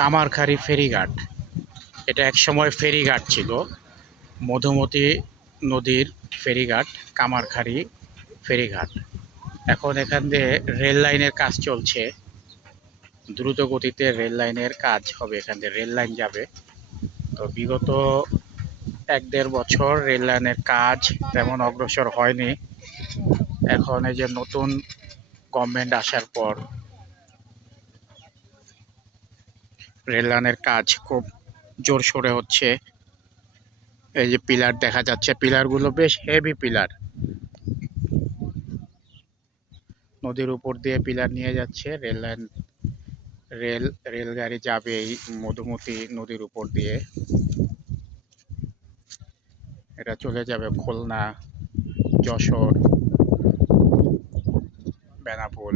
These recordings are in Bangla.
কামারখাড়ি ফেরিঘাট। এটা একসময় ফেরিঘাট ছিল, মধুমতি নদীর ফেরিঘাট, কামারখাড়ি ফেরিঘাট। এখন এখান দিয়ে রেল লাইনের কাজ চলছে, দ্রুত গতিতে রেল লাইনের কাজ হবে, এখান দিয়ে রেল লাইন যাবে। তো বিগত 1-1.5 বছর রেল লাইনের কাজ তেমন অগ্রসর হয়নি। এখন এই যে নতুন গভর্নমেন্ট আসার পর রেল লাইনের কাজ খুব জোরসোরে হচ্ছে। এই যে পিলার দেখা যাচ্ছে, পিলারগুলো বেশ হেভি পিলার, নদীর উপর দিয়ে পিলার নিয়ে যাচ্ছে রেল লাইন। রেলগাড়ি যাবে এই মধুমতি নদীর উপর দিয়ে, এটা চলে যাবে খুলনা, যশোর, বেনাপোল।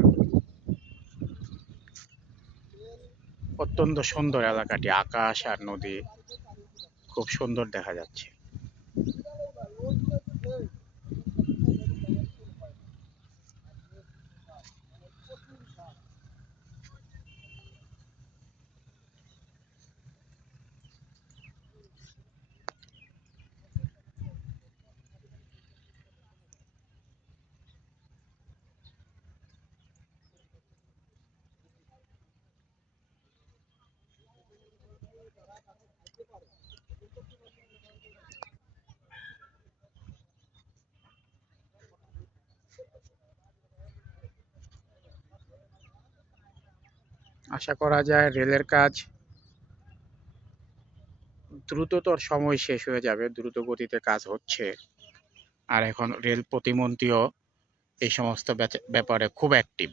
অত্যন্ত সুন্দর এলাকাটি, আকাশ আর নদী খুব সুন্দর দেখা যাচ্ছে। আশা করা যায় রেলের কাজ দ্রুততর সময় শেষ হয়ে যাবে, দ্রুত গতিতে কাজ হচ্ছে। আর এখন রেল প্রতিমন্ত্রীও এই সমস্ত ব্যাপারে খুব অ্যাক্টিভ।